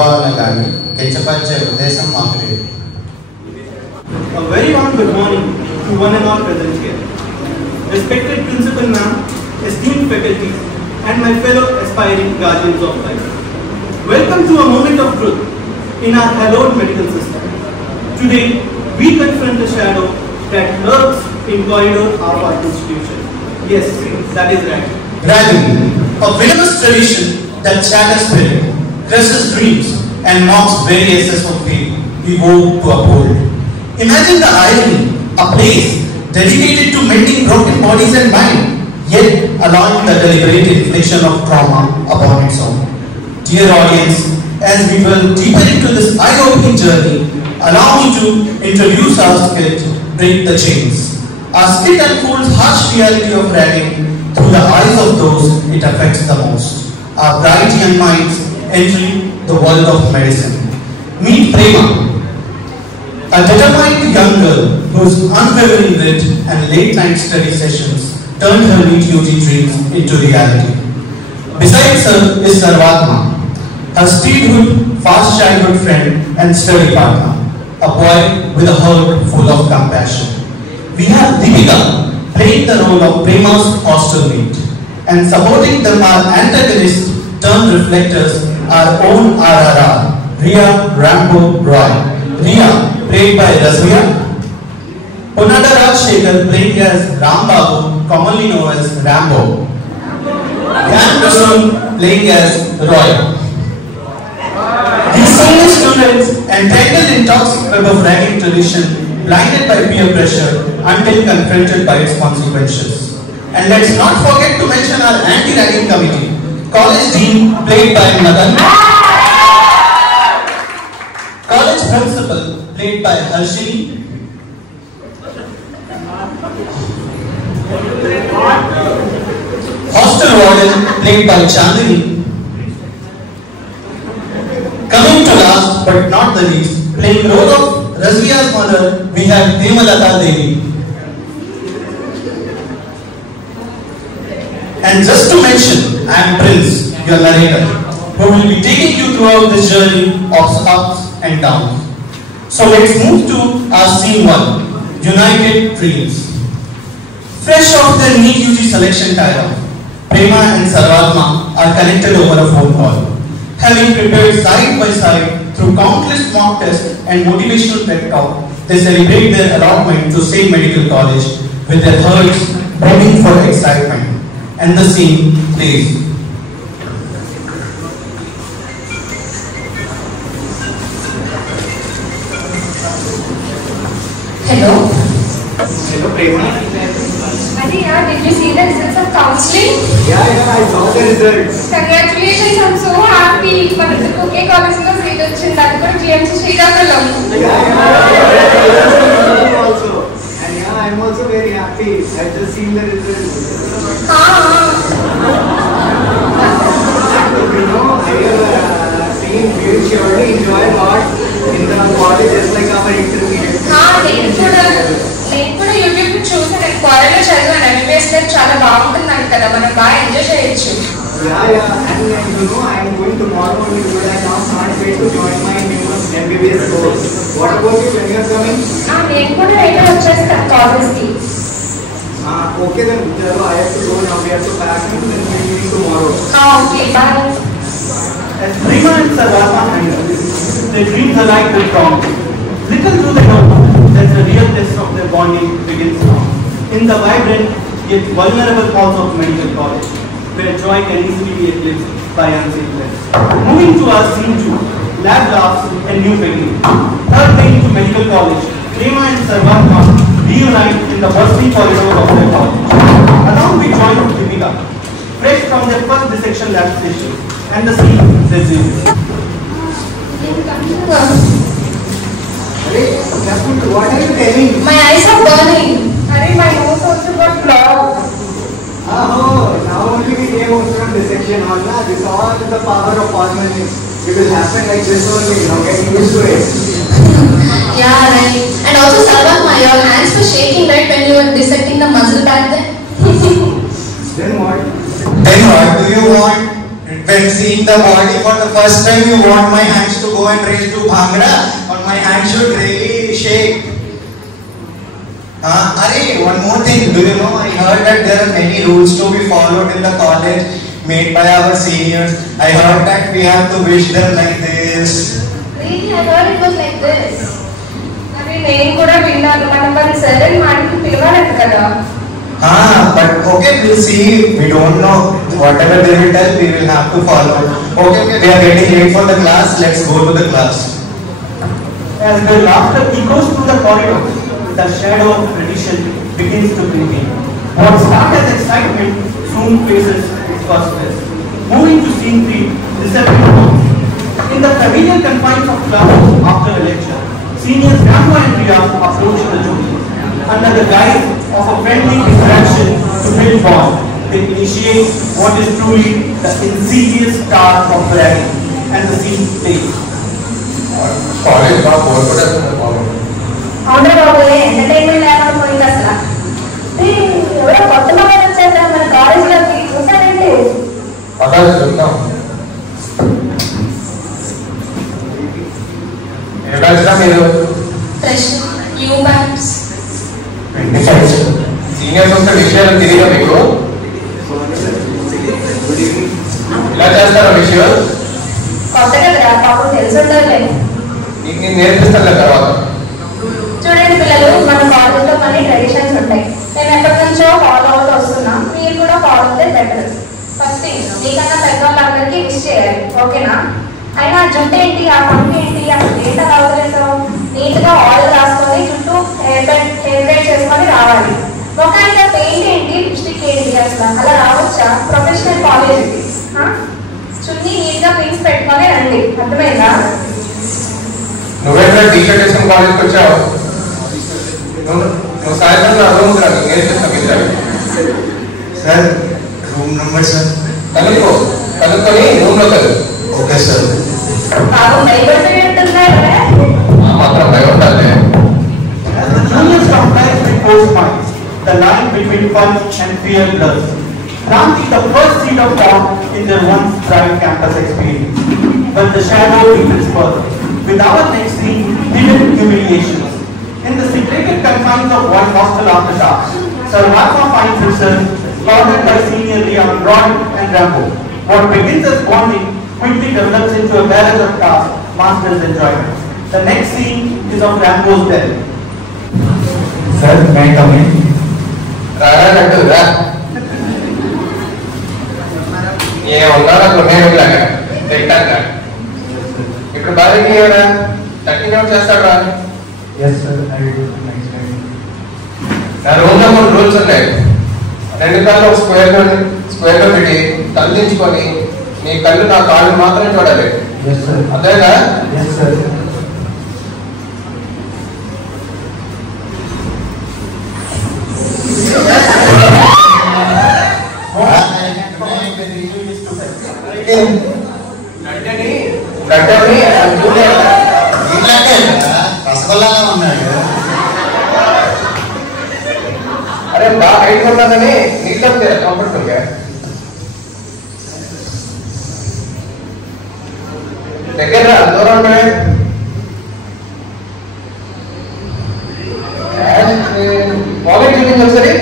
మనోభావాలను కానీ కించపరిచే ఉద్దేశం మాకు లేదు. A very warm good morning to one and all present here. Respected Principal Ma'am, esteemed faculty, and my fellow aspiring guardians of life. Welcome to a moment of truth in our hallowed medical system. Today, we confront a shadow that lurks in corridor of our institution. Yes, that is right. Dragon, a venomous tradition that shatters spirit, crushes dreams, and mocks very essence of faith we vow to uphold. Imagine the irony, a place dedicated to mending broken bodies and mind, yet allowing the deliberate infliction of trauma upon its own. Dear audience, as we delve deeper into this eye-opening journey, allow me to introduce our skit, Break the Chains. Our skit unfolds harsh reality of ragging through the eyes of those it affects the most. Our bright young minds entering the world of medicine. Meet Prema, a determined young girl whose unwavering wit and late-night study sessions turned her NEET UG dreams into reality. Besides her is Sarvatma, her streethood, fast childhood friend and study partner, a boy with a heart full of compassion. We have Deepika playing the role of Prema's hostel mate, and supporting them are antagonists turned reflectors, our own RRR, Riya Rambo Roy. Riya, played by Razmia. Punada Rajshekhar playing as Ram Babu, commonly known as Rambo. Jan Rasool playing as Roy. These senior students, entangled in toxic web of ragging tradition, blinded by peer pressure until confronted by its consequences. And let's not forget to mention our anti-ragging committee, college dean played by Madan, college principal played by Harshini, hostel warden played by Chandini. Coming to last but not the least, playing role of Razvia's mother, we have Hemalata Devi. And just to mention, I am Prince, your narrator, who will be taking you throughout this journey of ups and downs. So let's move to our scene 1, United Dreams. Fresh off their NEET UG selection tie-up, Prema and Sarvatma are connected over a phone call. Having prepared side by side through countless mock tests and motivational pep talk, they celebrate their allotment to State Medical College with their hearts beating for excitement. And the scene plays. Hello. Hello, Prema. Yeah, did you see the results of counseling? Yeah, I saw the results. Congratulations, I'm so happy. But the cooking college lo seat వచ్చింది అది కూడా GMC Srikakulam. Also, and yeah, I'm also very happy. I just seen the results. You know, I have seen you surely enjoy a lot in the college just like our intermediate. నేను కూడా YouTube చూసాను, కాలేజ్లో చదివాను. MBBS చాలా బాగుంటుంది కదా, మనం బాగా ఎంజాయ్ చేయొచ్చు. Yeah, and you know, I am going tomorrow only, but I now can't wait to join my new MBBS course. What about you, when you are coming? నేను కూడా రేపు వచ్చేస్తాను కాలేజ్కి. Okay then, I have to go now. We have to pack and then we will meet tomorrow. Okay, bye. As Prema and Sarvatma handle their dreams alike with promise. Little do they know that the real test of their bonding begins now. In the vibrant yet vulnerable halls of medical college, where joy can easily be eclipsed by unsafe. Moving to our scene 2, lab laughs and new beginning. Third way into medical college, Prema and Sarvatma reunite in the bustling corridor of their college. Along we join Deepika, fresh from their first dissection lab session, and the scene resumes. What are you telling? My eyes are burning. My nose also got blocked. Now only we came out from dissection hall. This all is the power of hormones. It will happen like this only. Now get used to it. Yeah, right. And also, Sarvatma, your hands were shaking, right, when you were dissecting the muscle back then? Then what? Then what do you want? When seeing the body for the first time, you want my hands to go and raise to Bhangra, or my hands should really shake. One more thing. Do you know? I heard that there are many rules to be followed in the college made by our seniors. I heard that we have to wish them like this. Really, I heard it was like this. నేను కూడా విన్నాను. మనం మన sir అని మాటలు పిలవాలంట కదా. But okay, we'll see. We don't know. Whatever they will tell, we will have to follow. Okay, they are getting late for the class. Let's go to the class. As the laughter echoes through the corridor, the shadow of tradition begins to creep in. What started as excitement soon faces its first test. Moving to scene 3, reception. In the familiar confines of class after a lecture, seniors Rambo and Priya approach the juniors. Under the guise of a friendly interaction to build bond, they initiate what is truly the insidious task of bragging, and the scene plays. College का बहुत बड़ा है అవునా బాబు entertainment లేకుండా పోయింది అసలు. ఎవరో కొత్త మొబైల్ వచ్చేదా మన కాలేజీలోకి చూసారంటే पता है सुनता हूँ ये बैच का मेरे ఫ్రెష్ న్యూ బ్యాగ్స్ సీనియర్స్ వస్తే విషయాలు తెలియదా మీకు ఇలా చేస్తారా విషయం కొత్త కదరా పాపం తెలిసి ఉండాలి. నీకు నేను నేర్పిస్తాను తర్వాత చూడండి పిల్లలు, మన కాలేజీలో కొన్ని ట్రెడిషన్స్ ఉంటాయి. నేను ఎప్పటి నుంచో ఫాలో అవుతూ వస్తున్నా. మీరు కూడా ఫాలో అవుతే బెటర్. ఫస్ట్ థింగ్, నీకన్నా పెద్దవాళ్ళందరికీ విష్ చేయాలి, ఓకేనా? అయినా జుట్టు ఏంటి, ఆ పండు ఏంటి, అసలు ఏంటి అలా వదిలేసావు? నీట్గా ఆయిల్ రాసుకొని చుట్టూ హెయిర్ బ్రైడ్ చేసుకొని రావాలి. మొఖానికి పెయింట్ ఏంటి, లిప్స్టిక్ ఏంటి, అసలు అలా రావచ్చా? ప్రొఫెషనల్ కాలేజ్ ఇది. చున్నీ నీట్గా పిన్స్ పెట్టుకొని రండి, అర్థమైందా? నువ్వెక్కడ టీషర్ట్ వేసుకుని కాలేజ్కి వచ్చావు నువ్వు సాయంత్రం నా రూమ్ రా నేర్పిస్తాను Sir, room number, sir. కనుక్కొని రూమ్ లో కలు Okay, sir. బాబు భయపడిపోతున్నారు. మాత్రం భయపడాలి. As the juniors compare with post minds, the line between fun and fear blurs, planting the first seed of doubt in their once bright campus experience. But the shadow deepens further, with our next scene, hidden humiliations. In the secreted confines of one hostel after dark, Sir Ratma finds himself surrounded by senior Leon, Rod and Rambo. What begins as bonding quickly develops into a barrage of tasks masters enjoyment. The next scene is of Rambo's death. Sir, may I come in? రానంటూ రా ఏమన్నారా కొనేలాగా తింటాక ఇప్పుడు బాగా ఏమన్నా thirty out చేస్తాడా Yes, sir. I will do it next time. నా room లో కొన్ని rules ఉన్నాయి. 2 కాళ్ళు ఒక స్క్వేర్ లో పెట్టి తలదించుకొని నీ కళ్ళు నా కాళ్ళు మాత్రమే చూడాలి. Yes, sir. అదేనా? Yes, sir. రసగొల్లాగా ఉన్నాడు. అరే బాగా హైట్ ఉన్నదని నీట్లో కంఫర్టబుల్ గా దగ్గర దూరం వామిట్ ఫీలింగ్ ఒకసారి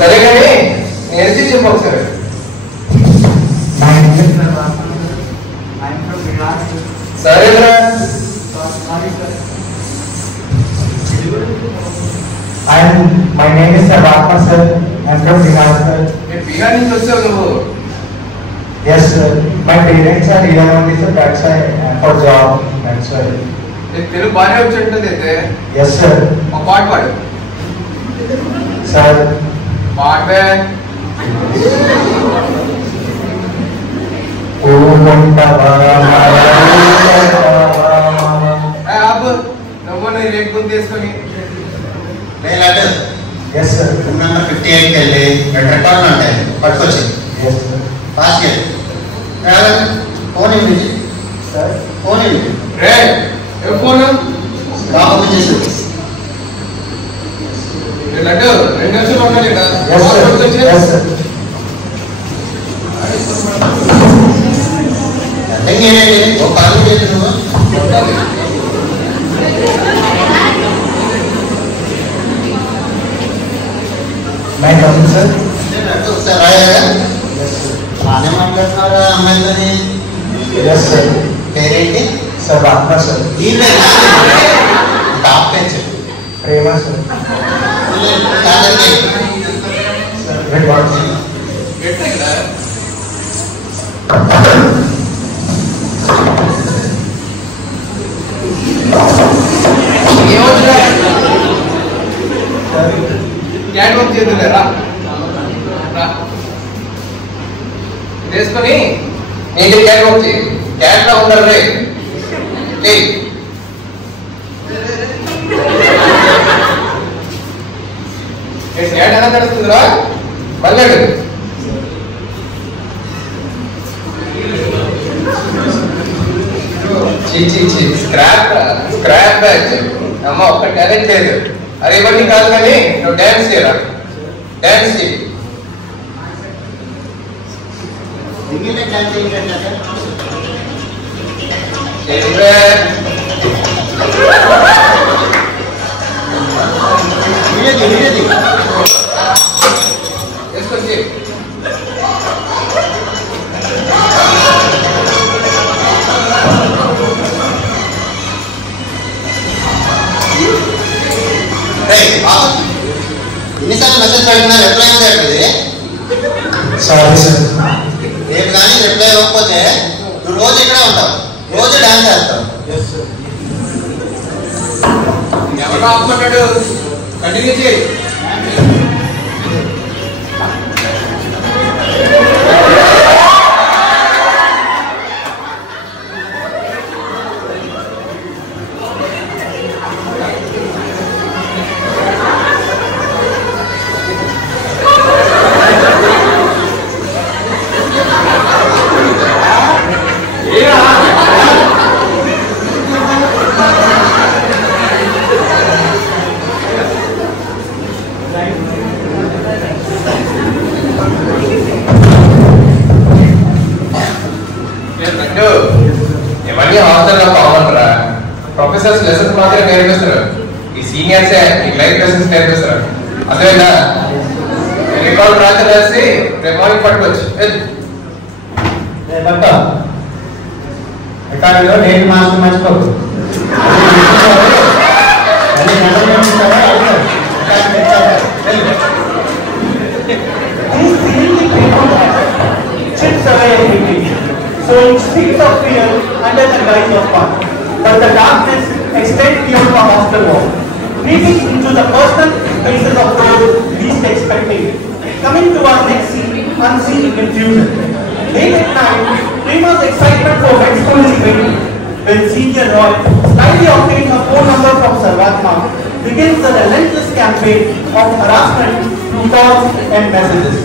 సరే కానీ నేను చెప్పు ఒకసారి సరేనా My name is Ratma, sir. I'm from Bihar, sir. Bihar నుంచి వచ్చావు నువ్వు Yes, sir. My parents are here only, sir. That's why for job. That's why. నీకు తెలుగు బాగానే వచ్చి ఉంటుంది అయితే Yes, sir. ఒక పాట పాడు Sir. పాడే ఆపు నువ్వు నీ రేపు తీసుకొని Yes, sir. రూమ్ నెంబర్ 58 వెళ్ళి రికార్డులు ఉంటాయి పట్టుకొచ్చి Yes, sir. పాస్కి ఫోన్ ఏంటి Sir. ఫోన్ ఏంటి రే ఏ ఫోను బాబు చేసి లడ్డు 2 నిమిషాలు ఉండాలి Yes, sir. Yes, sir. Dressing ఏంటంటే ఒక కాలు చేసి నువ్వు ఒకసారి రాయారా బాగానే మాట్లాడుతున్నారా అమ్మాయితోని పేరేంటి సార్ ఆత్మ సార్ ఈ పేరు టాప్ పెంచు ప్రేమ సార్ క్యాట్ వర్క్ చేద్దులేరా వేసుకొని నీకు క్యాట్ వర్క్ చేయి క్యాట్ లా ఉండరు రే క్యాట్ ఎలా నడుస్తుందిరా మళ్ళీ స్క్రాప్ బ్యాచ్ అమ్మ ఒక్క టాలెంట్ లేదు అరే ఇవన్నీ కాదు కానీ నువ్వు డాన్స్ చేయరా డాన్స్ చేయి వేసుకొచ్చి ఎన్నిసార్లు మెసేజ్ పెడుతున్నా రిప్లై అవుతుంది సారీ సార్ రేపు కానీ రిప్లై ఇవ్వకపోతే నువ్వు రోజు ఇక్కడే ఉంటావు రోజు డాన్స్ చేస్తావు ఎవరు ఆపుకున్నాడు కంటిన్యూ చేయి ఇవన్నీ హాస్టల్లో కామన్ రా ప్రొఫెసర్స్ లెసన్స్ మాత్రమే నేర్పిస్తారు ఈ సీనియర్సే మీకు లైఫ్ లెసన్స్ నేర్పిస్తారు అదేనా రికార్డ్ రాసి రాసి రేపు మార్నింగ్ పట్టుకోవచ్చు రికార్డులో డేట్ మాస్టర్ మర్చిపోకు showing streaks of fear under the guise of fun. But the darkness extends beyond the hostel wall, creeping into the personal spaces of those least expecting it. Coming to our next scene, unseen confusion. Late at night, Prema's excitement for vet school is great. When Senior Roy, slightly obtaining a phone number from Sarvatma, begins the relentless campaign of harassment through calls and messages.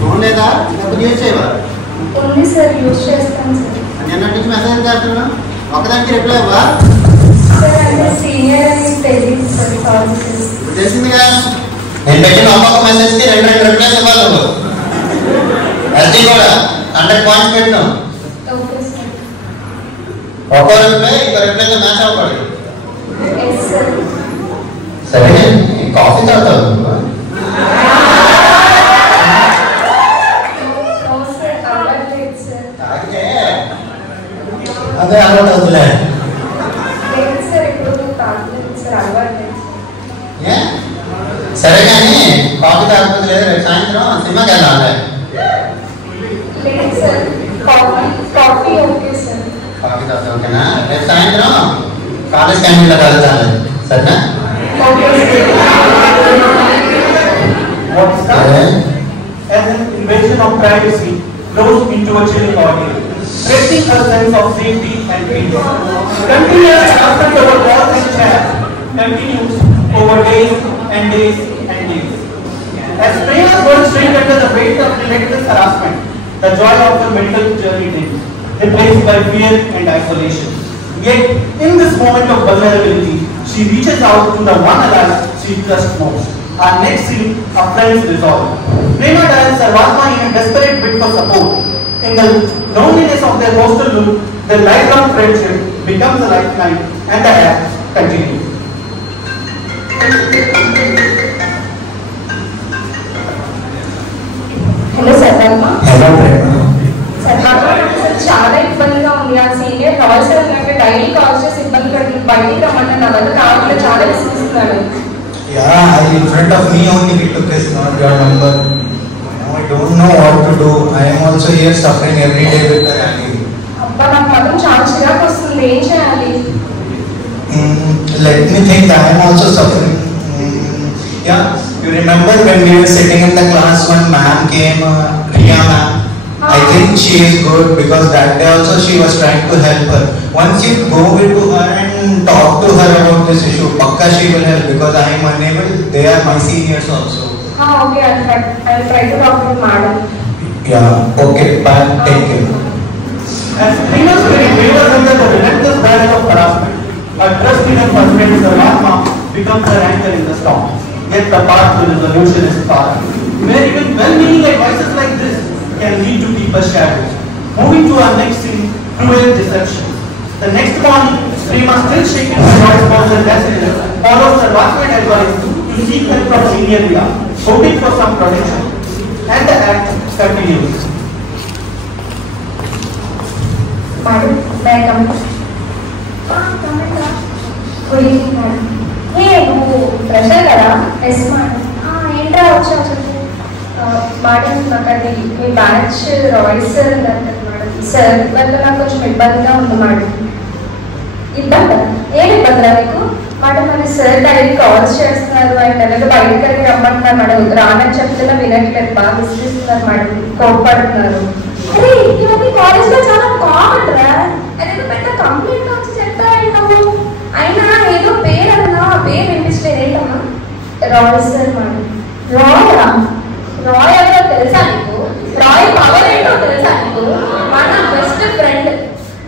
Phone లేదా లేకపోతే use చేయవా ఉంది sir use చేస్తాను sir నిన్నటి నుంచి message చేస్తున్నా ఒకదానికి reply ఇవ్వా సార్ అంటే సీనియర్ అని తెలియదు సార్ సారీ సార్ తెలిసిందిగా నేను పెట్టిన ఒక్కొక్క మెసేజ్కి 2 రిప్లైస్ ఇవ్వాలి నువ్వు అది కూడా 100 పాయింట్స్ పెట్టినా ఓకే సార్ ఒక్కో రిప్లై ఇంకో రిప్లైతో మ్యాచ్ అవ్వకూడదు ఎస్ సార్ సరే కాఫీ తాగుతావు తాగితే అదే అలవాటు అవుతులే లేదు సార్ ఇప్పుడు తాగలేదు సార్ అలవాటు ఏ సరే కానీ కాఫీ తాగకపోతే లేదు రేపు సాయంత్రం సినిమాకి వెళ్ళాలి లేదు sir coffee okay sir coffee తాగుతా ఓకేనా రేపు సాయంత్రం కాలేజ్ క్యాంటీన్లో కలుగుతాను సరేనా okay What started as an invasion of privacy grows into a chilling audience, threatening her sense of safety and peace. Continuous effort over walls and chairs continues over days and days and days. As Prema is going straight under the weight of relentless harassment, the joy of her medical journey dims, replaced by fear and isolation. Yet, in this moment of vulnerability, she reaches out to the one alive she trusts most. Our next scene, a friend's resolve. Prema dials Sarvatma in a desperate bid for support. In the loneliness of their hostel room, their lifelong friendship becomes a lifeline, and the act continues. Hello Sarvatma. Hello Prema. Sarvatma నాకు అసలు చాలా ఇబ్బందిగా ఉంది. ఆ senior Roy sir నాకు daily call చేసి ఇబ్బంది పెడుతుంది. బయటికి రమ్మంటే నా వల్ల కాకుండా చాలా విసిగిస్తున్నాడు. Yeah, in front of me only he took his not your number. Now I don't know what to do. I am also here suffering every day with the ragging. అబ్బా నాకు మాత్రం చాలా చిరాకు వస్తుంది. ఏం చేయాలి? Let me think. I am also suffering. Yeah, you remember when we were sitting in the class, one ma'am came, Riya ma'am. I think she is good because that day also she was trying to help her. Once you go into her and talk to her about this issue, Pakka she will help because I am unable. They are my seniors also. Okay, I'll try to talk with madam. Yeah, okay, bye. Take care. As Prema's spirit wavers under the relentless barrage of harassment, her trust in her husband Sarvatma becomes her anchor in the storm. Yet the path to resolution is far, where even well-meaning advices like this can lead to deeper shadows. Moving to our next scene, cruel deception. The next morning, Prema, still shaken by Roy's sponsored messages, follows Sarvatma's advice to seek help from senior Riya, hoping for some protection. And the act continues. Madam, may I come in? Come in. Good evening, madam. Hey, నువ్వు fresher కదా? Yes madam. ఏంట్రా వచ్చావు చెప్పు. Madam నాకు అది మీ batch Roy sir ఉన్నారు కదా madam. Sir వల్ల నాకు కొంచెం ఇబ్బందిగా ఉంది మేడం. ఇబ్బందా? ఏం ఇబ్బందిరా మీకు? మేడం మరి సార్ డైలీ కాల్స్ చేస్తున్నారు. ఆయన నెలకు బయటకి రమ్మంటున్నారు మేడం. రానని చెప్తున్నా వినట్లేదు. బాగా విసిగిస్తున్నారు మేడం. కోప్పడుతున్నారు. అరే ఇవన్నీ కాలేజ్లో చాలా కామన్ రా. అదేదో పెద్ద కంప్లైంట్ వచ్చి చెప్తారండి నువ్వు. అయినా ఏదో పేరు అన్నా పేరు వినిపించలేదు. ఏంటమ్మా? Roy sir madam. రాయా? రాయ్ ఎవరో తెలుసా నీకు? రాయ్ పవర్ ఏంటో తెలుసా నీకు? మన బెస్ట్ ఫ్రెండ్.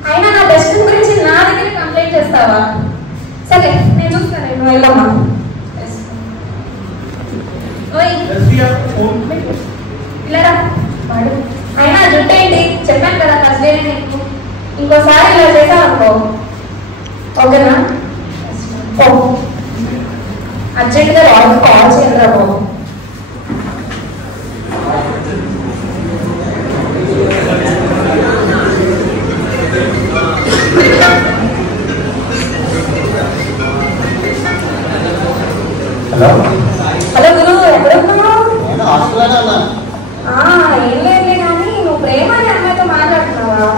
అయినా నా బెస్ట్ గురించి నా దగ్గర కంప్లైంట్ చేస్తావా? సరే నేను చూస్తాను. నువ్వు వెళ్ళమ్మా. ఇలారా వాడు. అయినా జుట్టు ఏంటి? చెప్పాను కదా ఫస్ట్ డే నీకు. ఇంకోసారి ఇలా చేసావనుకో ఓకేనా? అర్జెంట్గా రాయ్ కాల్ చేయండి రా బాబు. హలో. హలో గురు, ఎక్కడున్నావు? నేను హాస్టల్లోనే ఉన్నా. ఏం లేదు కానీ నువ్వు ప్రేమ అనే అమ్మాయితో మాట్లాడుతున్నావా?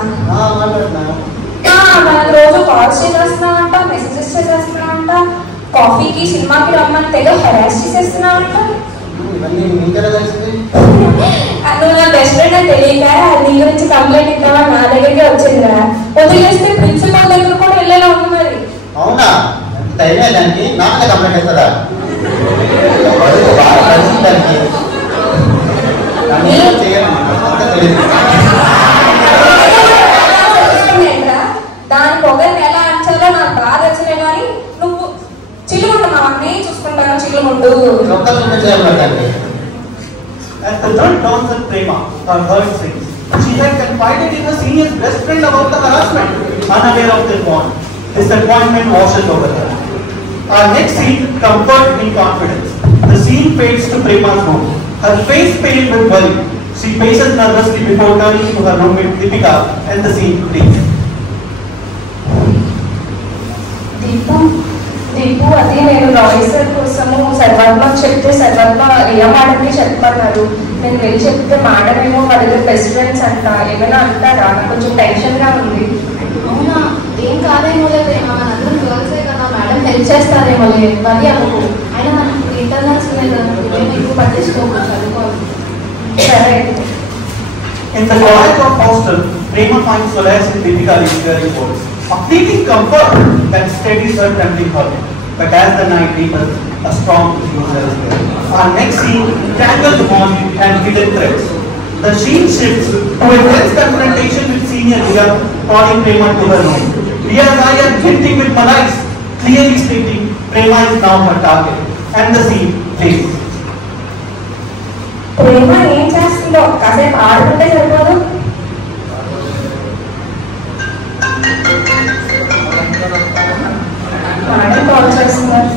మాట్లాడుతున్నాను. మనకు రోజు కాల్స్ చేసేస్తున్నావంట, మెసేజెస్ చేసేస్తున్నావంట, కాఫీకి సినిమాకి రమ్మని తెగ హెరాస్ చేసేస్తున్నావంట. ఇవన్నీ మీకెలా తెలిసింది? నువ్వు నా బెస్ట్ ఫ్రెండ్ అని తెలియక నీ గురించి కంప్లైంట్ ఇద్దామా నా దగ్గరికి వచ్చిందిరా. వదిలేస్తే ప్రిన్సిపల్ దగ్గర కూడా వెళ్ళేలా ఉంది మరి. అవునా? ధైర్యం దానికి నాకే కంప్లైంట్ ఇస్తుందా? బాగా కలిసింది దానికి. దాని పొగని ఎలా అంచాలో నాకు బాగా తెచ్చలే కానీ నువ్వు చిల్లుకుంటు మా అన్నీ చూసుకుంటాను. చిల్లుకుంటూ As the third dawns at Prema, her heart sings. She had confided in her senior's best friend about the harassment, unaware of their bond. Disappointment washes over her. Our next scene, comfort in confidence. The scene fades to Prema's room. Her face pale with worry. She paces nervously before turning to her roommate Deepika, and the scene please. Deepu అది నేను Roy sir కోసము సర్వాత్మ చెప్తే సర్వాత్మ రియా మేడంకి చెప్పమన్నారు. నేను వెళ్ళి చెప్తే madam ఏమో వాళ్ళ దగ్గర బెస్ట్ ఫ్రెండ్స్ అంట. ఏమైనా అంటారా? నాకు కొంచెం టెన్షన్గా ఉంది. అవునా? ఏం కాదేమో లేదు. మనందరం గర్ల్సే కదా, మేడం హెల్ప్ చేస్తారేమో లేదు. అది అనుకో. అయినా మనకు ఇంటర్నల్స్ ఉన్నాయి కదా, మేము ఎక్కువ పట్టించుకోవచ్చు, చదువుకోవాలి. సరే. In the quiet of hostel, Prema finds solace in Deepika's reassuring voice, a fleeting comfort that steadies her trembling heart. But as the night deepens, a strong refusal. Our next scene tangles the bond and hidden threats. The scene shifts to a tense confrontation with senior Riya, calling Prema to her room. Riya's eyes are glinting with malice, clearly stating Prema is now her target. And the scene plays. ప్రేమ ఏం చేస్తుందో కాసేపు ఆడుకుంటే సరిపోదు. Madam call చేస్తున్నారు.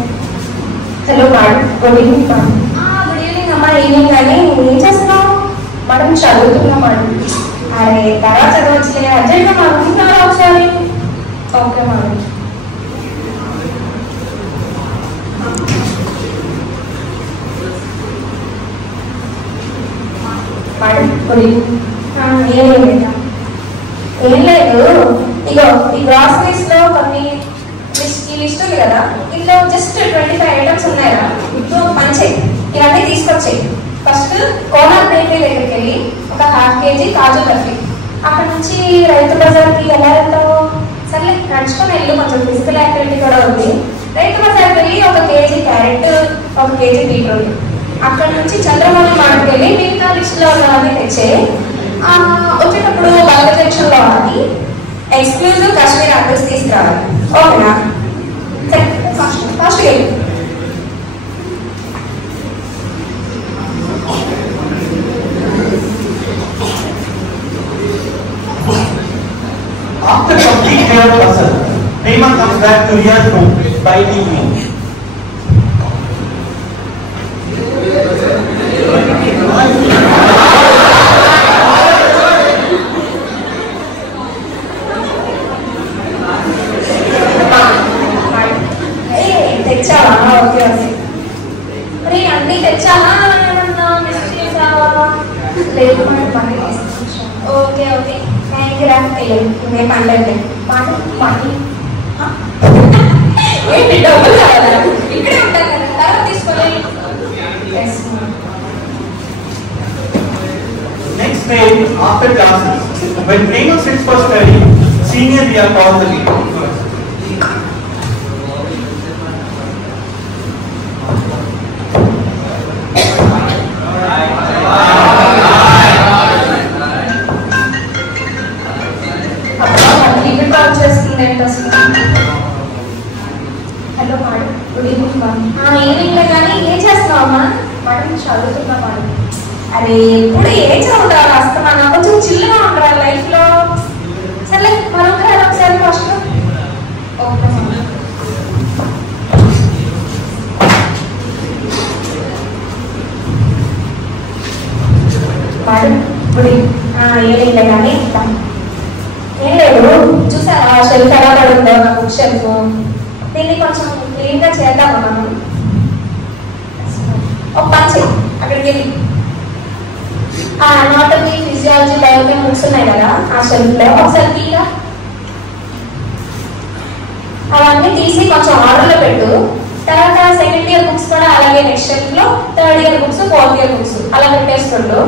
Hello madam, good evening madam. Good evening అమ్మా. Evening కానీ ఏం చేస్తున్నావు? మేడం చదువుతున్నా మేడం. అరే తర్వాత చదవచ్చులే, అర్జెంట్గా మా రూమ్లో ఒకసారి. Okay madam. Madam good evening. ఏం లేదు, ఇగో ఈ గ్రాసరీస్ లో కొన్ని ఈ లిస్ట్ ఉంది కదా, ఇందులో జస్ట్ 25 ఐటమ్స్ ఉన్నాయా? ఇప్పుడు పని చేయి, ఇవన్నీ తీసుకొచ్చాయి. ఫస్ట్ కోనార్ బేకరీ దగ్గరికి వెళ్ళి ఒక ½ కేజీ కాజు బర్ఫీ, అక్కడ నుంచి రైతు బజార్కి ఎలా వెళ్తావు? సర్లే నడుచుకొని వెళ్ళు, కొంచెం ఫిజికల్ యాక్టివిటీ కూడా ఉంది. రైతు బజార్కి వెళ్ళి 1 కేజీ క్యారెట్, 1 కేజీ బీట్రూట్, అక్కడ నుంచి చంద్రమౌళి మార్కెట్కి వెళ్ళి మిగతా లిస్టులో ఉన్నవన్నీ తెచ్చే. వచ్చేటప్పుడు బల్గ సెక్షన్లో అది ఎక్స్క్లూజివ్ కాశ్మీర్ ఆపిల్స్ తీసుకురావాలి. ఓకేనా? సరే ఫాస్ట్ వెళ్ళి. After complete their puzzle, Prema comes back to Riya's room by evening. తెచ్చావా? Okay okay. మరి అన్నీ తెచ్చావా? ఏమన్నా మిస్ చేసావా? లేదు మేడం, పని తీసుకొచ్చాను. ఓకే ఓకే, థ్యాంక్ యూ రా. ఇవే పండగ మనీ ఏంటి డబ్బులు కావాలా? ఇక్కడే ఉంటాను కదా, తర్వాత తీసుకోలేదు. Next day, after classes, when Prema sits for study, senior Riya calls the leader. Hello madam, good evening ma'am. Evening కానీ ఏం చేస్తున్నావమ్మా? మేడం చదువుతున్నా మేడం. అరే ఎప్పుడు ఏం చదువుతావు? వస్తున్నాను, కొంచెం చిల్లుగా ఉండరా లైఫ్లో. సర్లే మరొకసారి ఒకసారి first. Okay madam. Madam good evening కానీ ఏం లేదు, చూసారా షెల్ఫ్ ఎలా పడుతుందో, నా బుక్ షెల్ఫ్. దీన్ని కొంచెం క్లీన్గా చేద్దామా మనం? ఒక పని చేయి, అక్కడికి వెళ్ళి అనాటమీ, ఫిజియాలజీ, బయోకెమ్ బుక్స్ ఉన్నాయి కదా ఆ షెల్ఫ్లో, ఒకసారి తీరా. అవన్నీ తీసి కొంచెం ఆర్డర్లో పెట్టు. తర్వాత సెకండ్ ఇయర్ బుక్స్ కూడా అలాగే నెక్స్ట్ షెల్ఫ్లో, third year books, fourth year books అలా పెట్టేస్తుండు.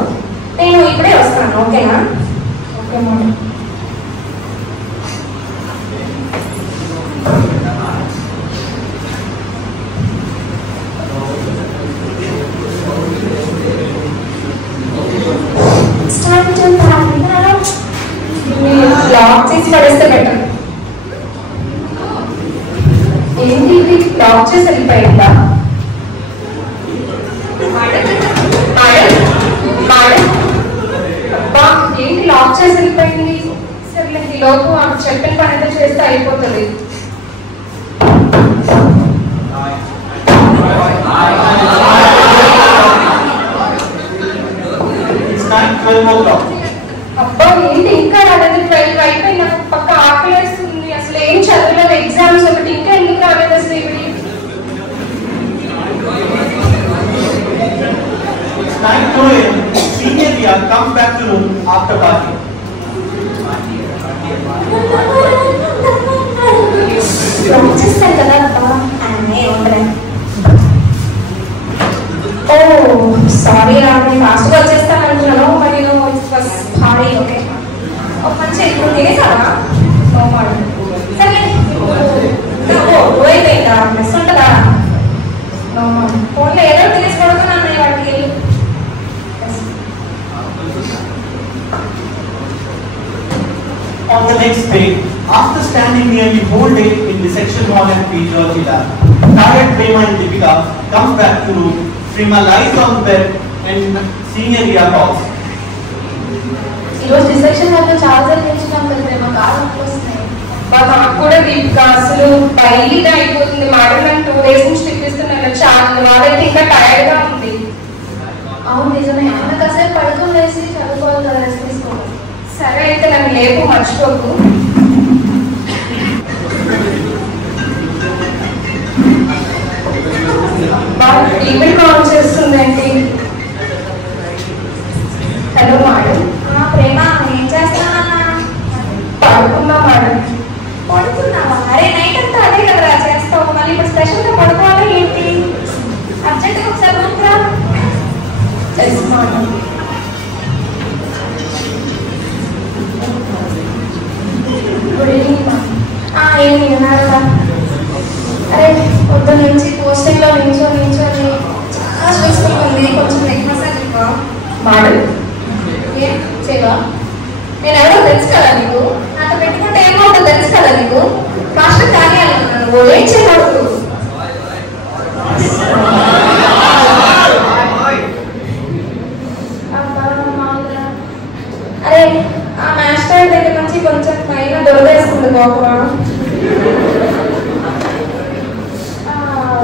నేను ఇప్పుడే వస్తాను, ఓకేనా? Okay madam. లాక్ చేసి పడేస్తే బెటర్. ఏంటి లాక్ చేసి వెళ్ళిపోయిందా? ఏంటి లాక్ చేసి వెళ్ళిపోయింది? సరే ఈ లోపు చెప్పిన పని అయితే చేస్తే అయిపోతుంది. అబ్బా ఏంటి ఇంకా రాలేదు? 12 అయిపోయింది, నాకు పక్క ఆకలేస్తుంది. అసలు ఏం చదవలేదు, ఎగ్జామ్స్ ఒకటి, ఇంకా ఎందుకు రాలేదు అసలు ఇవి? Senior Riya comes back to room after party. వచ్చేస్తాను కదా ఓ సారీ రా, నేను ఫాస్ట్గా వచ్చేస్తాను అంటున్నాను. మరి నేను భారీ ఓకే ఒక మంచి ఇప్పుడు తినేసావా? సరే అయిపోయిందా? మెస్ ఉంటుందా? day, after standing nearly whole day in the section hall and physiology lab, tired Prema and Deepika comes back to room. Prema lies on bed and senior Ria calls. ఈరోజు dissection వల్ల చాలా జరిగించినాం కదా ప్రేమ కాదు వస్తున్నాయి. నాకు కూడా దీపిక అసలు బయట అయిపోతుంది. మేడం నాకు 2 days నుంచి తిప్పిస్తున్నాను. చాలా వాళ్ళైతే ఇంకా టైర్డ్ గా ఉంది. అవును నిజమే. అన్న కాసేపు పడుకొని వేసి చదువుకోవాలి కదా, రెస్ట్ తీసుకోవాలి. సరే అయితే నన్ను లేపు, మర్చిపోకు. ఈవెంట్ కాల్ చేస్తుందండి. Hello madam. ప్రేమ ఏం చేస్తానన్నా? పడుకున్నా మేడం. పడుకున్నావా? అరే నైట్ అంతా అదే కదా చేస్తావు, మళ్ళీ ఇప్పుడు స్పెషల్గా పడుకోవాలా ఏంటి? అర్జెంట్గా ఒకసారి రూమ్రా. Good evening ma'am. ఏమి ఉన్నారా? అరే పొద్దున్న నుంచి పోస్టింగ్లో నించొని చాలా స్ట్రెస్ఫుల్ ఉంది. కొంచెం నెక్ మసాజ్ ఇవ్వ మేడం. ఏం చేయవా? నేను ఎవరో తెలుసు కదా నీకు. నాతో పెట్టుకుంటే ఏమవుతుందో తెలుసు కదా నీకు. మాస్టర్ కానీ అనుకున్నాను, నువ్వు ఏం చేయకూడదు. అరే ఆ మాస్టర్ దగ్గర నుంచి కొంచెం పైన దొరదేసుకుంది గోపా.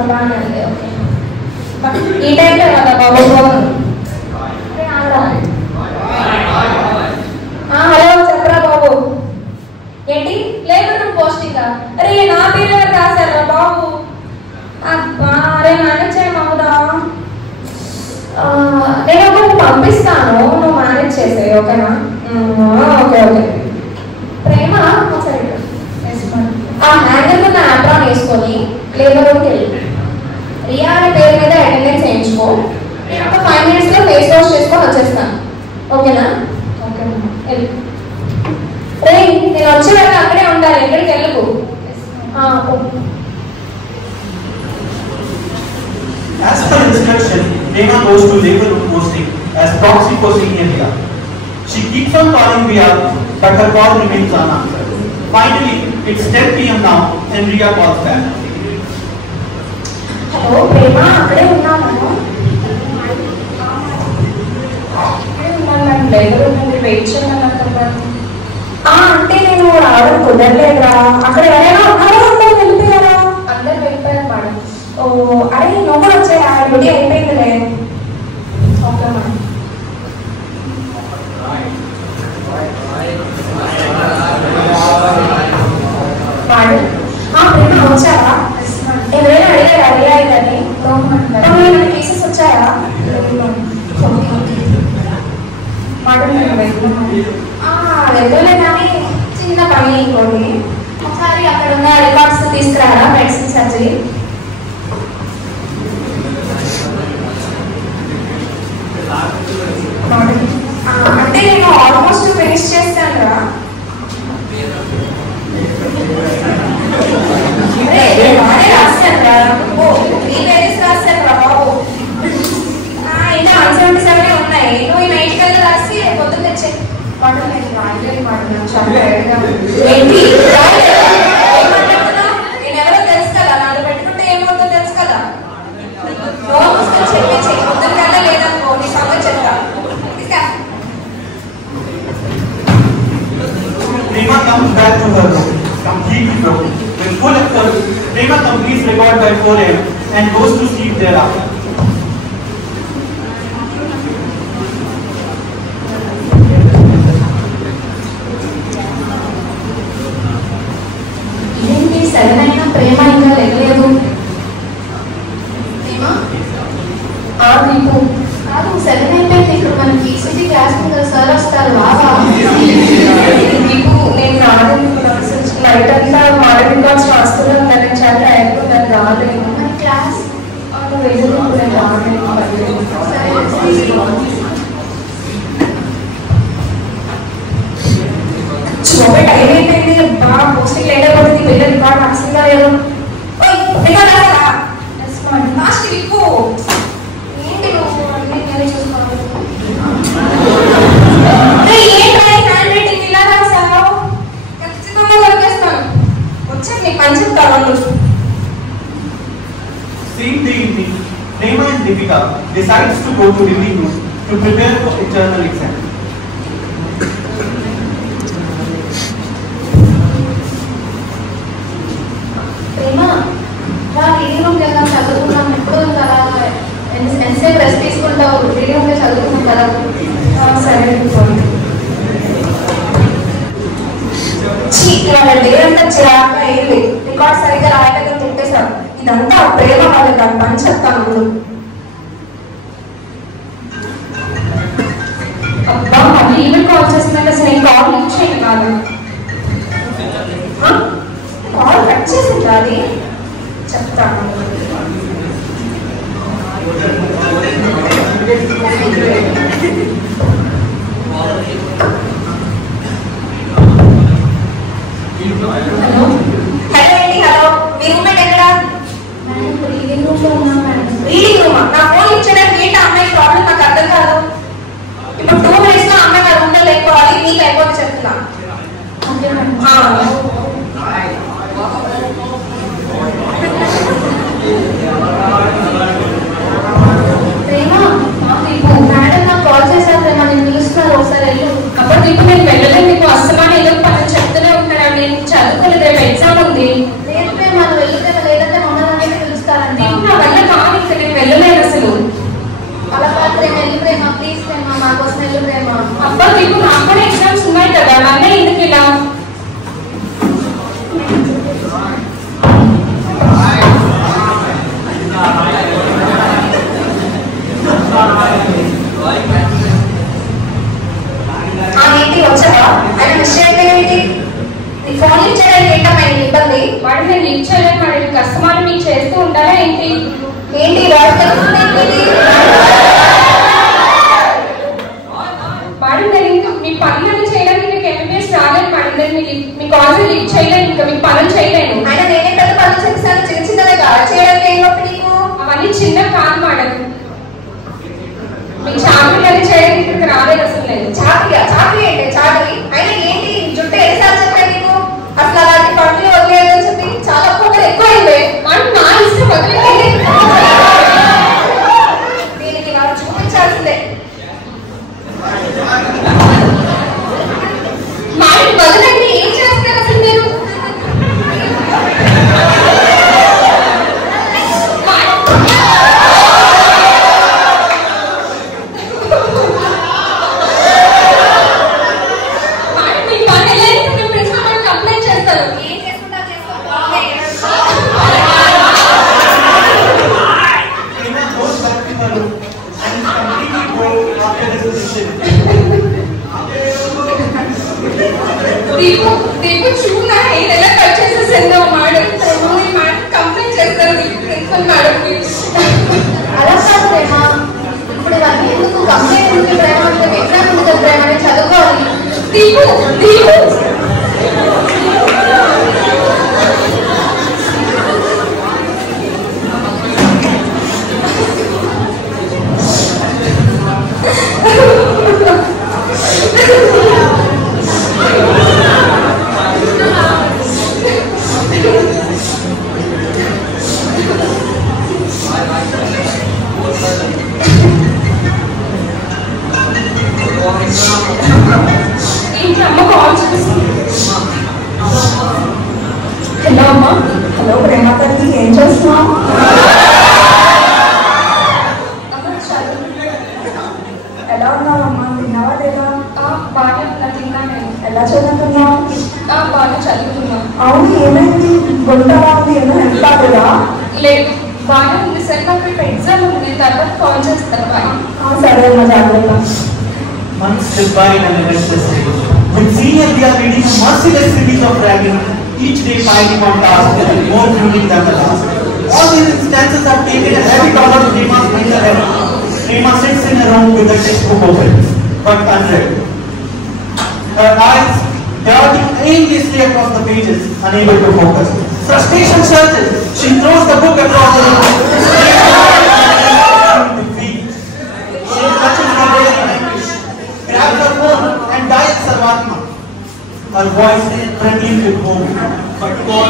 బాగానే ఓకే. ఈ టైంలో కదా బాబు ఫోన్. హలో చెప్పరా బాబు. ఏంటి లేబర్ రూమ్ పోస్టింగా? అరే నా పేరు ఎవరు రాశారా బాబు? అబ్బా అరే మేనేజ్ చేయమవుదా? నేను ఒకరికి పంపిస్తాను, నువ్వు మేనేజ్ చేసేయి ఓకేనా? Okay okay. ప్రేమ ఒకసారి ఆ హ్యాండిల్ ఉన్న యాప్రాన్ వేసుకొని లేబర్ రూమ్కి వెళ్ళి రియా అనే పేరు మీద అటెండెన్స్ చేయించుకో. నేను ఒక 5 minutesలో ఫేస్ వాష్ చేసుకొని వచ్చేస్తాను ఓకేనా? ఓకే వెళ్ళి. రే నేను వచ్చేదాకా అక్కడే ఉండాలి, ఎక్కడికి వెళ్ళకు. As per instruction, Prema goes to labor room posting as proxy for senior Ria. She keeps on calling Ria, but her call remains unanswered. Finally, it's 10 p.m. now, and Ria calls back. Hello Prema, అక్కడే ఉన్నాను. నన్ను labour room wait చేయమన్నారు. అంటే నేను రావడం కుదరలేదురా. అక్కడ ఎవరైనా ఉన్నారో అందరూ వెళ్ళిపోయారా? అందరు వెళ్ళిపోయారు మేడం. ఓ అరే నువ్వు కూడా వచ్చాయా? డ్యూటీ అయిపోయిందిలే. Okay madam. మేడం ప్రేమ వచ్చారా? ఎవరైనా అడిగారా రియా అయిందని? ఏమైనా కేసెస్ వచ్చాయా? వెళ్ళలే కానీ చిన్న పని ఇంకోటి. ఒకసారి అక్కడ ఉన్న రికార్డ్స్ తీసుకురారా, మెడిసిన్ సర్జరీ. అంటే నేను ఆల్మోస్ట్ ఫినిష్ చేస్తాను రా. రాస్తాను రా. 3 pages రాస్తాను రా బాబు. ఇంకా 177 ఉన్నాయి. నువ్వు ఈ నైట్ కల్లా రాసి పొద్దున్న తెచ్చే. నేను ఎవరో తెలుసు కదా, నాతో పెట్టుకుంటే ఏమవుతుందో తెలుసు కదా. చెప్పేసి పొద్దున్న కల్లా లేదనుకో నీ సంగతి చెప్తా. Prema comes back to her room, completely broken. With full effort, Prema completes record by 4 a.m. and goes to sleep thereafter. ఇదేంటి సరైన ప్రేమ ఇంకా లేగలేదు? నీకు కాదు సెలెన్ అయిపోయింది. ఇక్కడ మనకి ఈసీజీ క్లాస్ మీద సార్ వస్తారు బాగా. నీకు నేను రాలేదు. నైట్ అంతా మాట రికార్డ్స్ రాస్తున్నాను. నేను చాలా టైర్గా ఉన్నాను, రాలేదు. మన క్లాస్ చూపే టైం అయిపోయింది. బాగా పోస్టింగ్ లేట్ అయిపోతుంది. పిల్లలు రికార్డ్ రాసిందా లేదు? రికార్డ్ రాసారా? లాస్ట్ ఇప్పు ఏంటి నువ్వు అన్నీ చూసుకోవాలి. ఏంటి హ్యాండ్ రైటింగ్ ఇలా రాసావు? ఖచ్చితంగా decides to go to reading room to prepare for a journal exam. ప్రేమ రా రీడింగ్ రూమ్కి వెళ్దాం చదువుకున్నాం ఎప్పుడు కదా ఎంతసేపు రెస్ట్ తీసుకుంటావు రీడింగ్ రూమ్లో చదువుకున్నాం కదా సరే లేదంటే చిరాక అయింది రికార్డ్ సరిగ్గా రాయలేదని తిట్టేశారు ఇదంతా ప్రేమ వాళ్ళు దాని పని చెప్తాను ఇప్పుడు అబ్బా మళ్ళీ ఈమెయిల్ కాల్ చేస్తుందంటే అసలు నేను కాల్ లిఫ్ట్ చేయను కాదు కాల్ కట్ చేసింది అది చెప్తాను హలో ఏంటి హలో మీ రూమ్మేట్ ఎక్కడ రీడింగ్ రూమ్లో ఉన్నాం మేడం. రీడింగ్ రూమా నా ఫోన్ ఇచ్చడానికి ఏంటి అమ్మాయి ప్రాబ్లం నాకు అర్థం కాదు ఇప్పుడు 2 minutes లో అమ్మాయి నా రూమ్ లో లేకపోవాలి నీకు అయిపోతే చెప్తున్నా ఓకే మేడం. ప్రేమ ఇప్పుడు మేడం నాకు కాల్ చేశారు ప్రేమ నేను పిలుస్తున్నారు ఒకసారి వెళ్ళు. అప్పుడు ఇప్పుడు నేను వెళ్ళలేదు మీకు అస్తమానం ఏదో పని చెప్తూనే ఉంటాను నేను చదువుకోలేదు రేపు ఎగ్జామ్ ఉంది లేదు ప్రేమ నువ్వు వెళ్తే లేదంటే మమ్మల్ని అనేది పిలుస్తారండి. నా వల్ల కాదు ఇంకా నేను వెళ్ళలేదు అసలు అలా కాదు ప్రేమ వెళ్ళు ప్రేమ ప్లీజ్ ప్రేమ మా కోసం వెళ్ళు ప్రేమ. అబ్బా ఇప్పుడు నాకు కూడా ఎగ్జామ్స్ ఉన్నాయి కదా నన్నే ఎందుకు ఇలా ఏంటి వచ్చావా ఆయన మిస్ ఏంటి నీ ఫోన్ లిఫ్ట్ చేయడానికి ఏంటమ్మా ఇబ్బంది వాడు నేను లిఫ్ట్ చేయలేదు వాడి కస్టమర్లు మీకు చేస్తూ ఉంటారా ఏంటి ఏంటి వాడు నేను ఇంకా మీ పనులను చేయడానికి మీకు ఎంబీబీఎస్ రాలేదు మేడం నేను మీ కాలేజ్ లిఫ్ట్ చేయలేదు ఇంకా మీకు పనులు చేయలేను ఆయన నేనే పెద్ద పనులు చేస్తాను చిన్న చిన్నదే కాదు చేయడానికి ఏం గొప్ప నీకు అవన్నీ చిన్న కాదు మేడం మీకు చాకరీ అది చేయడానికి ఇక్కడికి రాలేదు అసలు లేదు చాకరీ ఏంటి చాకరీ అయినా ఏంటి జుట్టు ఎన్నిసార్లు చెప్పాను నీకు అసలు అలాంటి పనులు వదిలేదని చెప్పి చాలా ఒక్కొక్కరు ఎక్కువ అయింది అంటే నా ఇష్టం వదిలేదు దీనికి వాళ్ళు చూపించాల్సిందే మాట వదలండి ఏం చేస్తారు అసలు మీరు అలా కాదు ప్రేమ ఇప్పుడు ఇవన్నీ ఎందుకు కంప్లైంట్ ఉంది ప్రేమ అంటే ఎగ్జామ్ ఉంది కదా ప్రేమ నేను చదువుకోవాలి. హలో అమ్మా హలో ప్రేమ తల్లి ఏం చేస్తున్నావు ఎలా ఉన్నావమ్మా తిన్నావా లేదా బాగా తిన్నాను ఎలా చదువుతున్నావు బాగా చదువుతున్నావు అవును ఏమైంది గుంటలా ఉంది ఏమైనా హెల్ప్ కాలేదా లేదు బాగా ఉంది సరే నాకు ఇక్కడ ఎగ్జామ్ ఉంది తర్వాత కాల్ చేస్తాను బాగా సరే అమ్మా జాగ్రత్త Months slip by in an relentless stage. With senior, we are reading a merciless series of ragging, each day piling on tasks that are more grueling than the last. All these instances have taken a heavy toll on Prema's mental health. Prema sits in a room with a textbook open, but unread. Her eyes darting aimlessly across the pages, unable to focus. Frustration surges. She throws the book across the room. She clutches her brain in anguish, grabs her phone and dials Sarvatma. Her voice is trembling with hope, but call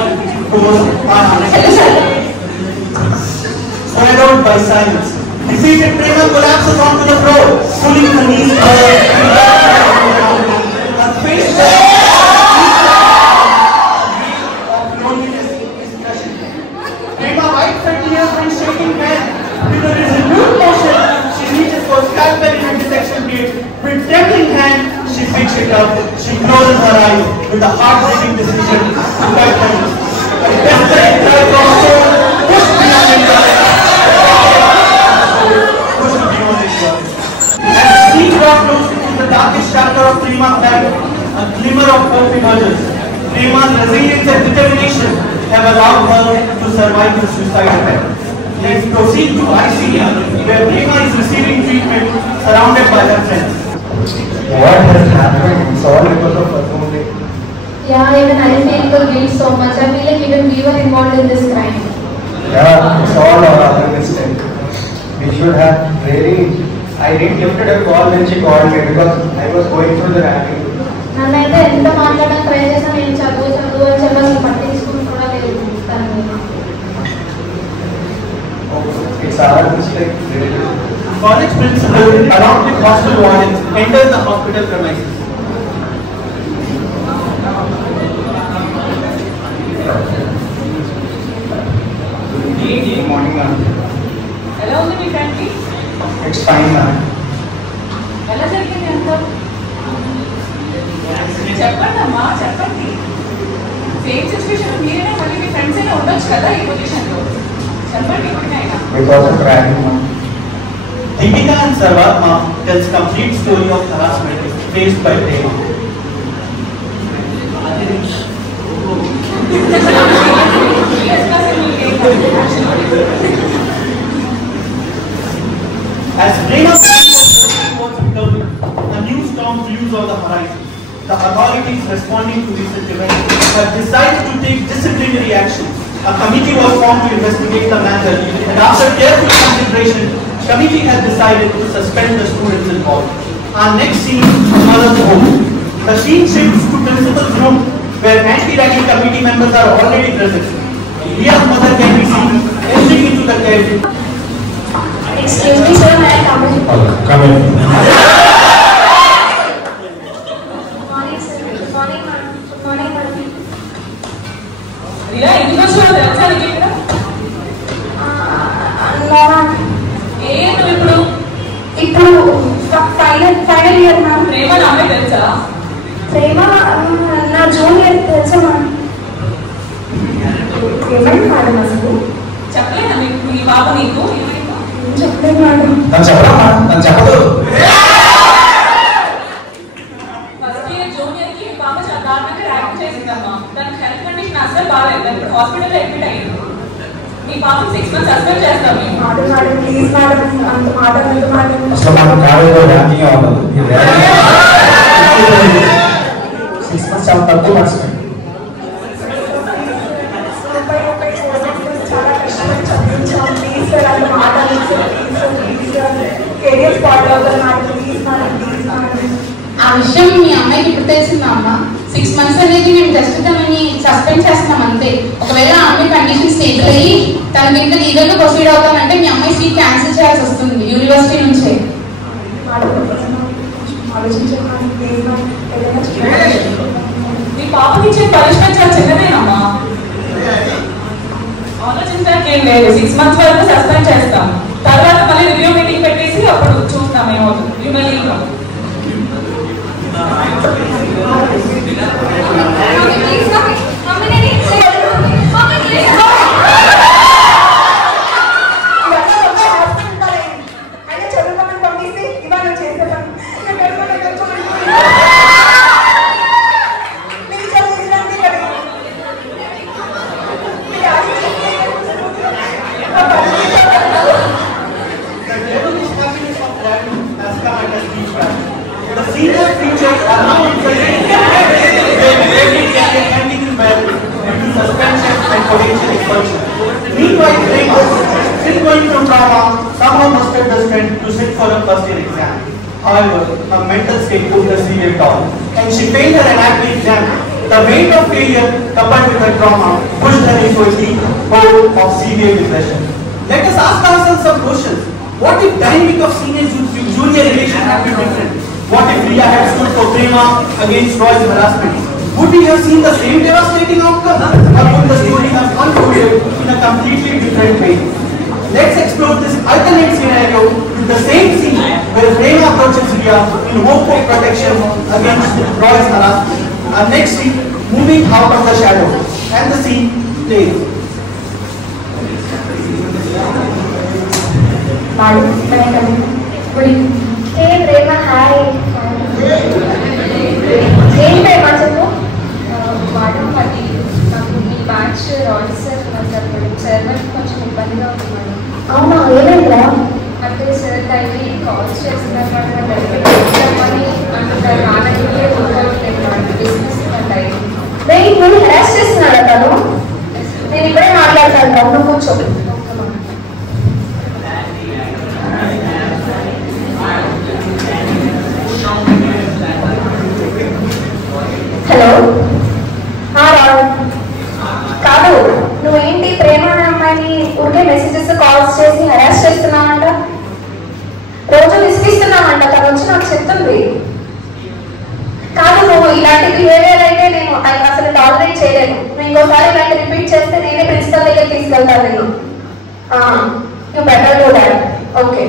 goes unanswered. Swallowed by silence, the Defeated Prema collapses onto the floor, pulling her knees forward. Her face of loneliness is crushing. Prema wipes her tears and shaking hands. With a resolute motion, she reaches for scalpel in a dissection plate. With trembling hand, she picks it up. She closes her eyes with a heart-breaking decision to cut them. A desperate cry from her soul pushed beyond endurance. As the scene drops close into the darkest chapter of Prema's life, a glimmer of hope emerges. Prema's resilience and determination have allowed her to survive the suicide attempt. Let's proceed to ICU, where Prema is receiving treatment surrounded by her friends. What has happened? It's all because of us only. Yeah, even I feel the guilt so much. I feel like even we were involved in this crime. Yeah, it's all our mistake. We should have really. I didn't lift a call when she called me because I was going through the ragging. నన్నైతే ఎంత మాట్లాడడానికి try చేసినా నేను చదువు అని చెప్పి అసలు పట్టించుకుని కూడా లేదు తనని. It's our mistake. College principal, along with hospital wardens, enters the hospital premises. Good morning, ma'am. ఎలా ఉంది మీ ఫ్రెండ్కి? It's fine, ma'am. ఎలా జరిగింది అంతా? చెప్పండి అమ్మా, చెప్పండి. సేమ్ సిచ్యువేషన్ మీరైనా మళ్ళీ మీ ఫ్రెండ్స్ అయినా ఉండొచ్చు కదా ఈ పొజిషన్లో. చెప్పండి ఇప్పటికైనా. Because of ragging, ma'am. Deepika and Sarvatma tells complete story of harassment faced by Prema. As Prema towards recovery, a new storm flews on the horizon. The authorities responding to recent events have decided to take disciplinary action. A committee was formed to investigate the matter, and after careful consideration, the committee has decided to suspend the students involved. Our next scene is mother's home. The scene shifts to principal's room, where anti-ragging committee members are already present. Riya's mother can be seen entering into the carriage. Excuse me, sir, may I come in? Come in. Good morning, sir. Good morning, ma'am. Good morning, madam. Riya ఎందుకు వచ్చావు తెలుసా నీకు ఇక్కడ? నువ్వు ఇప్పుడు final year ma'am. ప్రేమ నా అమ్మాయి తెలుసా? ప్రేమ నా జూనియర్ తెలుసా మ్యామ్? ఏమైంది మేడం అసలు? చెప్పలేదా మీకు మీ బాబు నీకు? చెప్పలేదు మేడం. నన్ను చెప్పడమ్మా, నన్ను చెప్పదు. ఫస్ట్ ఇయర్ జూనియర్ కి పాప చాలా దారుణంగా ర్యాగింగ్ చేసిందమ్మా. దానికి హెల్త్ కండిషన్ అసలు బాగాలేదు. దానికి హాస్పిటల్లో అడ్మిట్ అయ్యింది. మీ పాపకి 6 months సస్పెండ్ చేస్తాం మేము. మేడం ప్లీజ్ మేడం, అంత మాట లేదు మేడం. అసలు మాకు కాలేజీలో ర్యాంకింగ్ ఉండదు. 6 months చాలా తక్కువ పడుతుంది. చాలా కష్టపడి చదివించాం. ప్లీజ్ సార్, అంత మాట లేదు sir. Please sir, career spot అవుతుంది madam. Please madam, please madam. ఆ విషయం మీ అమ్మాయికి ఇప్పుడు తెలిసిందా అమ్మ? 6 months అనేది మేము జస్ట్ తనని సస్పెండ్ చేస్తున్నాం అంతే. ఒకవేళ ఆ అమ్మాయి కండిషన్ స్టేబుల్ అయ్యి తనకి ఇంకా లీగల్గా ప్రొసీడ్ అవుతానంటే మీ అమ్మాయి సీట్ క్యాన్సిల్ చేయాల్సి వస్తుంది యూనివర్సిటీ నుంచే. మీ పాపకి ఇచ్చే పనిష్మెంట్ చాలా చిన్నదేనమ్మా. ఆలోచించడానికి ఏం లేదు. 6 months వరకు సస్పెండ్ చేస్తాం. తర్వాత మళ్ళీ రివ్యూ మీటింగ్ పెట్టేసి అప్పుడు చూస్తాం ఏమవుతుంది. The senior teachers are now in position due to suspension and potential expulsion. Meanwhile, Prema, still going through trauma, somehow mustered the strength to sit for a first year exam. However, her mental state took a severe toll, and she failed her NIP exam. The weight of failure, coupled with her trauma, pushed her into a deep hole of severe depression. Let us ask ourselves some questions. What if dynamic of senior junior relation had been different? What if Riya had stood for Prema against Roy's harassment? Would we have seen the same devastating outcome, or would the story have unfolded in a completely different way? Let's explore this alternate scenario with the same scene where Prema approaches Riya in hope of protection against Roy's harassment. Our next scene, moving out of the shadow, and the scene plays. Madam, may I come in? Good evening. Hey Prema, hi. Hey Prema, చెప్పు. Madam అది నాకు ఈ batch royal sir sir కొంచెం ఇబ్బందిగా ఉంది madam. అవునా, ఏమైందిరా? అంటే సార్ డైలీ కాల్స్ చేస్తున్నారు అని అంటారు. నాన్నకి బిజినెస్ డైలీ నేను హెరాస్ చేస్తున్నాడా తను? నేను ఇప్పుడే మాట్లాడతాను, నువ్వు కూర్చో. హలో, రావు కాదు, నువ్వేంటి ప్రేమ అనే అమ్మాయిని ఊరికే మెసేజెస్ కాల్స్ చేసి హెరాస్ చేస్తున్నావంట, రోజు విసిగిస్తున్నావంట, తను వచ్చి నాకు చెప్తుంది. కాదు, నువ్వు ఇలాంటి బిహేవియర్ అయితే నేను అసలు టాలరేట్ చేయలేను. నువ్వు ఇంకోసారి ఇలాంటి రిపీట్ చేస్తే నేనే ప్రిన్సిపల్ దగ్గర తీసుకెళ్తాను నేను. You better do that. Okay.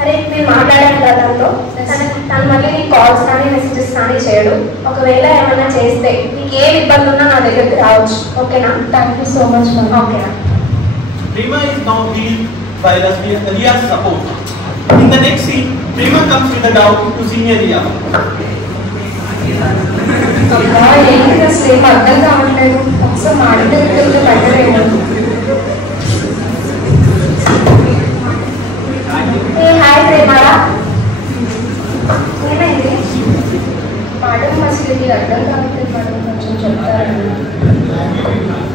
అరే, నేను మాట్లాడాను కదా తనతో. తను మళ్ళీ నీకు కాల్స్ కానీ మెసేజెస్ కానీ చేయడు. ఒకవేళ ఏమైనా చేస్తే నీకు ఏ ఇబ్బంది ఉన్నా నా దగ్గరికి రావచ్చు. ఓకేనా? Thank you so much ma'am. ఓకేనా? Prema is now healed by Riya's support. In the next scene, Prema comes with a doubt to senior Riya. ఏంటి అసలు ఏం అర్థం కావట్లేదు. ఒకసారి మాట్లాడితే బెటర్ ఏమో. హాయ్ ప్రేమారా, ఏమైంది? మేడం అసలు ఇది అర్థం కావట్లేదు మేడం, కొంచెం చెప్తారా?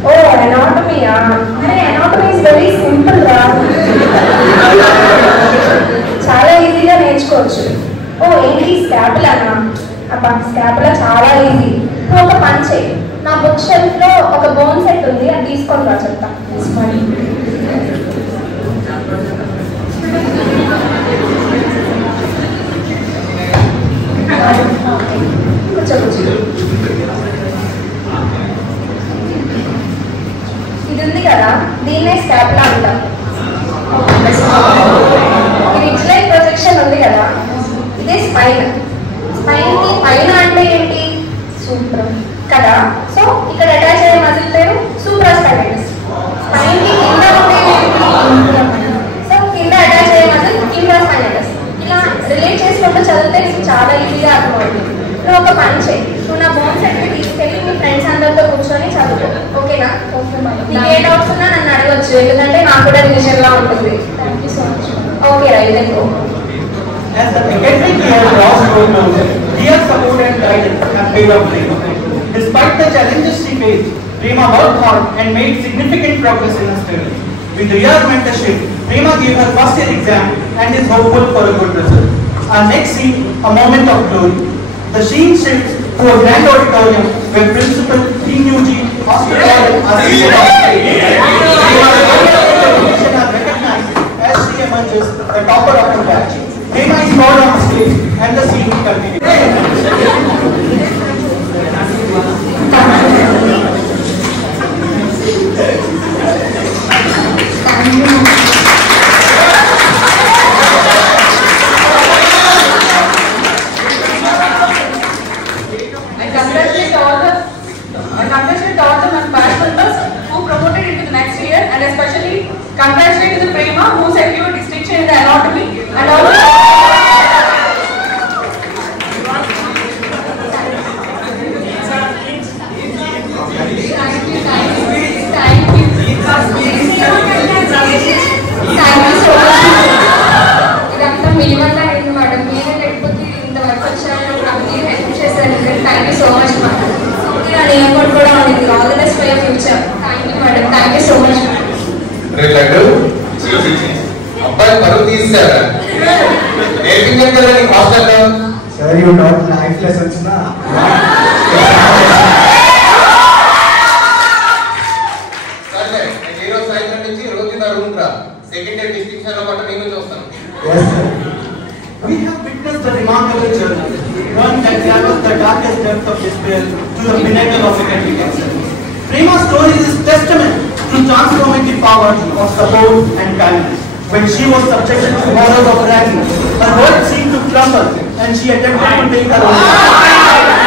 ఓ, ఎనాటమీయా? అరే, ఎనాటమీ ఇస్ వెరీ సింపుల్ రా, చాలా ఈజీగా నేర్చుకోవచ్చు. ఓ, ఏంటి స్కాపులానా? అబ్బా, స్కాపులా చాలా ఈజీ. నువ్వు ఒక పని చేయి, నా బుక్ షెల్ఫ్ లో ఒక బోన్ సెట్ ఉంది, అది తీసుకొని రా చెప్తా. తీసుకోండి. ఇది ఉంది కదా, దీన్నే స్కాపులా అంటాం. ఇది ఇన్లైన్ ప్రొజెక్షన్ ఉంది కదా, ఇదే స్పైన్. స్పైన్ కి పైన అంటే ఏంటి? సూప్రా కదా. సో ఇక్కడ అటాచ్ అయ్యే మజిల్ పేరు సూప్రాస్పైనస్. స్పైన్ కి కింద ఉంటే సో కింద అటాచ్ అయ్యే మజిల్ ఇన్ఫ్రాస్పైనస్. ఇలా రిలేట్ చేసుకుంటూ చదివితే నీకు చాలా ఈజీగా అర్థమవుతుంది. నువ్వు ఒక పని చేయి, నువ్వు నా బోన్ సెట్ తీసుకెళ్ళి మీ ఫ్రెండ్స్ అందరితో కూర్చొని చదువుకో. ఓకేనా? నీకు ఏ డౌట్స్ ఉన్నా నన్ను అడగచ్చు, ఎందుకంటే నాకు కూడా రివిజన్ లా ఉంటుంది. Thank you so much. Okay right, ఎక్కువ. As the academic year draws to a close, Riya's support and guidance have paid off Prema. Despite the challenges she faced, Prema worked hard and made significant progress in her studies. With Riya's mentorship, Prema gave her first year exam and is hopeful for a good result. Our next scene, a moment of glory. The scene shifts to a grand auditorium where Principal T.U.G. Hospital are seated on stage. Are recognized as she emerges the topper of her batch. Prema is called on stage and the scene continues. Congratulate all the batch members who promoted into the next year, and especially congratulate the Prema who secured distinction in the anatomy and also ఇదంతా మినిమంగా అయింది madam. నేనే లేకపోతే ఇంతవరకు వచ్చాను, నాకు మీరు help చేశారు. Thank you so much madam. Airport కూడా ఉంది. All the best for your future. Thank you madam. Thank you so much madam. అబ్బాయి పరువు తీసారా? నేర్పించాను కదా నీకు హాస్టల్లో. Sir, you taught life lessons na. సర్లే, నేను ఈరోజు సాయంత్రం నుంచి రోజు నా రూమ్ రా. the remarkable journey, one that gathers the darkest depths of despair to the pinnacle of academic excellence. Prema's story is testament to transformative power of support and kindness. When she was subjected to horrors of ragging, her world seemed to crumble and she attempted to take her own life.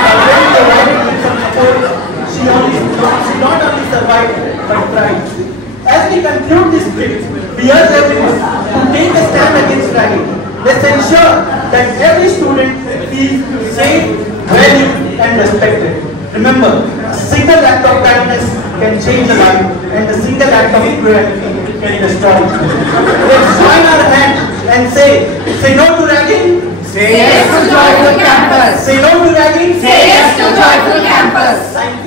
But when provided with some support, she not only survived but thrived. As we conclude this trip, we urge everyone to take a stand against ragging. Let's ensure that every student feels safe, valued and respected. Remember, a single act of kindness can change a life and a single act of cruelty can destroy it. Let's join our hands and say no to ragging. Say yes to Joyful Campus. Say no to ragging. Say yes to Joyful Campus. Thank you.